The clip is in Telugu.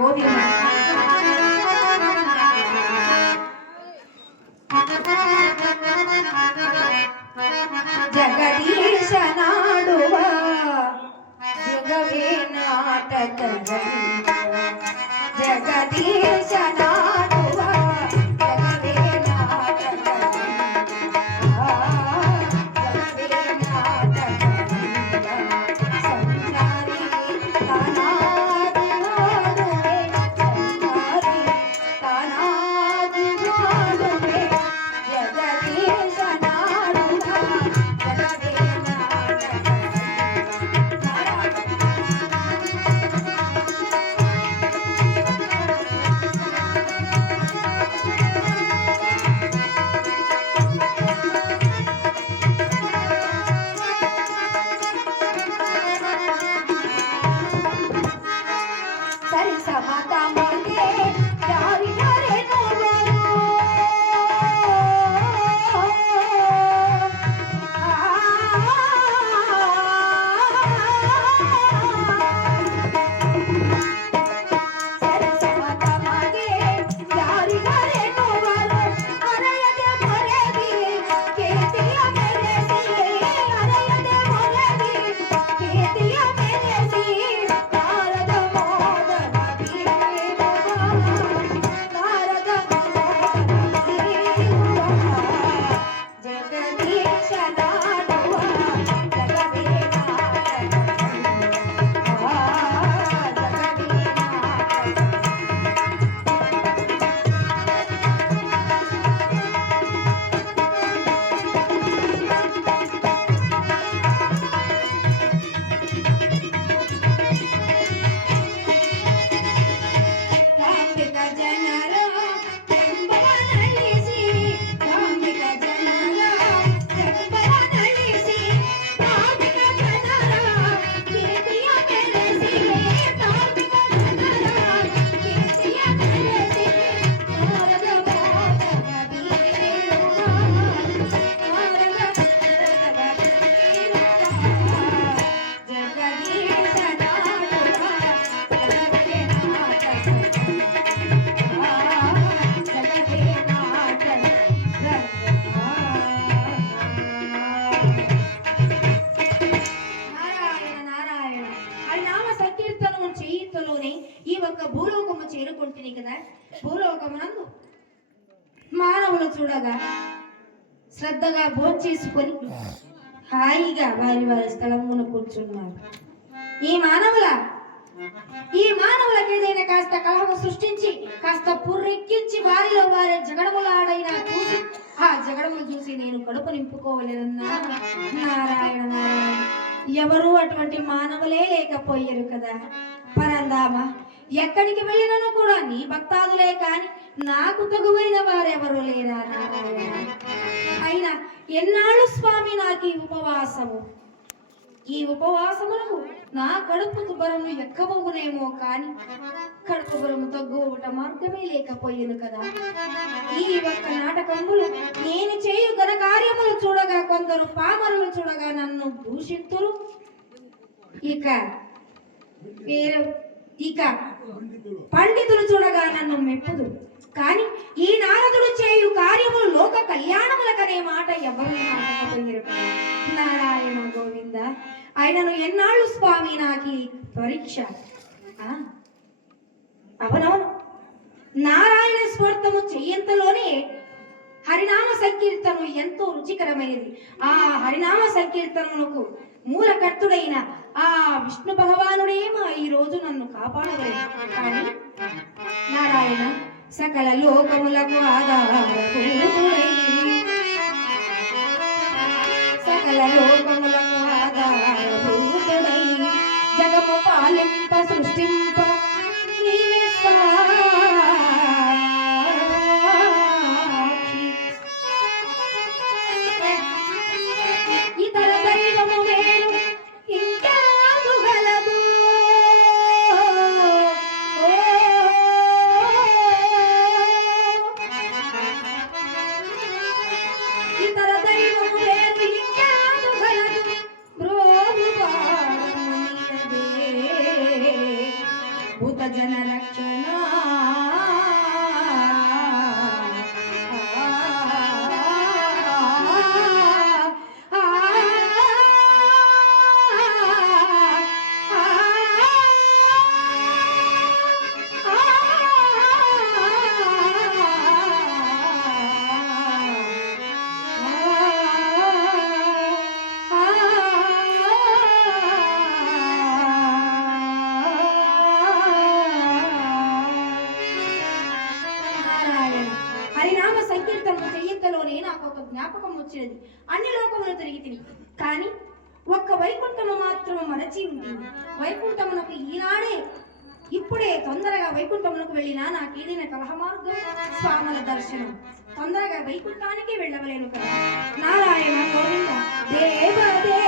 గోవింద జగదీశ నాడువా జగవే నాటక జగదీశ నాడువా జగవే నాటక జగవే నాటక సంసారి తానాది నాడువే సంసారి తానాది నాడువే జగదీశ నాడువా జగవే నాటక సరి సమత మగే యారి యారే నోవరు సరి సమత మగే యారి యారే నోవరు అరయదే మొరేది కేతియ మెరేసి అరయదే మొరేది కేతియ మెరేసి నారద మోదన నారద జగదీశ నాడువా జగవే నాటక జగవే నాటక ಕಾಂಬಿಕ ಜನರ ಬೆಂಬಲನಳಿಸಿ ಕಾಂಬಿಕ ಜನರ ಬೆಂಬಲನಳಿಸಿ ಕಾಂಬಿಕ ಜನರ ಕೀರ್ತಿಯ ಬೆಳೆಸಿ ಕಾಂಬಿಕ ಜನರ ಕೀರ್ತಿಯ ಬೆಳೆಸಿ ನಾರದ ಮೋದನ ಬೀರುವ ನಾರದ ಮೋದನ ಬೀರುವ ಜಗದೀಶ ನಾಡುವ ಜಗವೇ ನಾಟಕ జగవే నాటక నారాయణ నారాయణ హరినామ సంకీర్తనము చేయుటలోనే ఈ ఒక్క భూలోకము చేరుకుంటుంది కదా. భూలోకమునందు మానవులు చూడగా శ్రద్ధగా భోంచేసుకొని హాయిగా వారి వారి స్థలమున కూర్చున్నారు. ఈ మానవులకు ఏదైనా కాస్త కలహము సృష్టించి కాస్త పుర్రెక్కించి వారిలో వారి జగడములాడైనా చూసి ఆ జగడములు చూసి నేను కడుపు నింపుకోవలేదన్నా. నారాయణ నారాయణ ఎవరు అటువంటి మానవులే లేకపోయారు కదా. పరందామ ఎక్కడికి వెళ్ళినను కూడా నీ భక్తాదులే కాని నాకు తగువైన వారెవరు లేరా నారాయణ. అయినా ఎన్నాళ్ళు స్వామి నాకు ఈ ఉపవాసములకు నా కడుపు దుబ్బరము ఎక్కబోగునేమో కాని కడుపు బరము తగ్గుట మార్గమే లేకపోయేను కదా. ఈ ఒక్క నాటకములు నేను చేయు ఘన కార్యములు చూడగా కొందరు పామరులు చూడగా నన్ను దూషితురు. ఇక పండితులు చూడగా నన్ను మెప్పుదు. కాని ఈ నారదుడు చేయు కార్యములు లోక కళ్యాణములకనే మాట ఎవరు మాటకపోయారు. నారాయణ గోవింద ఆయనను ఎన్నాళ్ళు స్వామి నాకి పరీక్ష. అవునవును నారాయణ స్వార్థము చెయ్యంతలోనే హరినామ సంకీర్తనం ఎంతో రుచికరమైనది. ఆ హరినామ సంకీర్తనములకు మూలకర్తుడైన ఆ విష్ణు భగవానుడేమో ఈ రోజు నన్ను కాపాడలేదు. కానీ నారాయణ సకల లోకములకు ఆధారభూతుడై సకల లోకములకు ఆధారభూతుడై జగము పాలింప సృష్టింప నీవే ఇతర దైవము వేరు ఇంకెలాగు గలదు. ఇతర దైవము వేరు ఇంకెలాగు గలదు. దర్శనా హరినామ సంకీర్తనము చెయ్యంతలోనే నాకు ఒక జ్ఞాపకం వచ్చినది. అన్ని లోకములు తిరిగి తిని కానీ ఒక్క వైకుంఠము మాత్రము మరచి ఉంటుంది. వైకుంఠమునకు ఈనాడే ఇప్పుడే తొందరగా వైకుంఠమునకు వెళ్ళినా నాకేదైనా కలహమార్గం స్వాముల దర్శనం తొందరగా వైకుంఠానికి వెళ్ళవలేను కదా. నారాయణ గోవింద దేవదే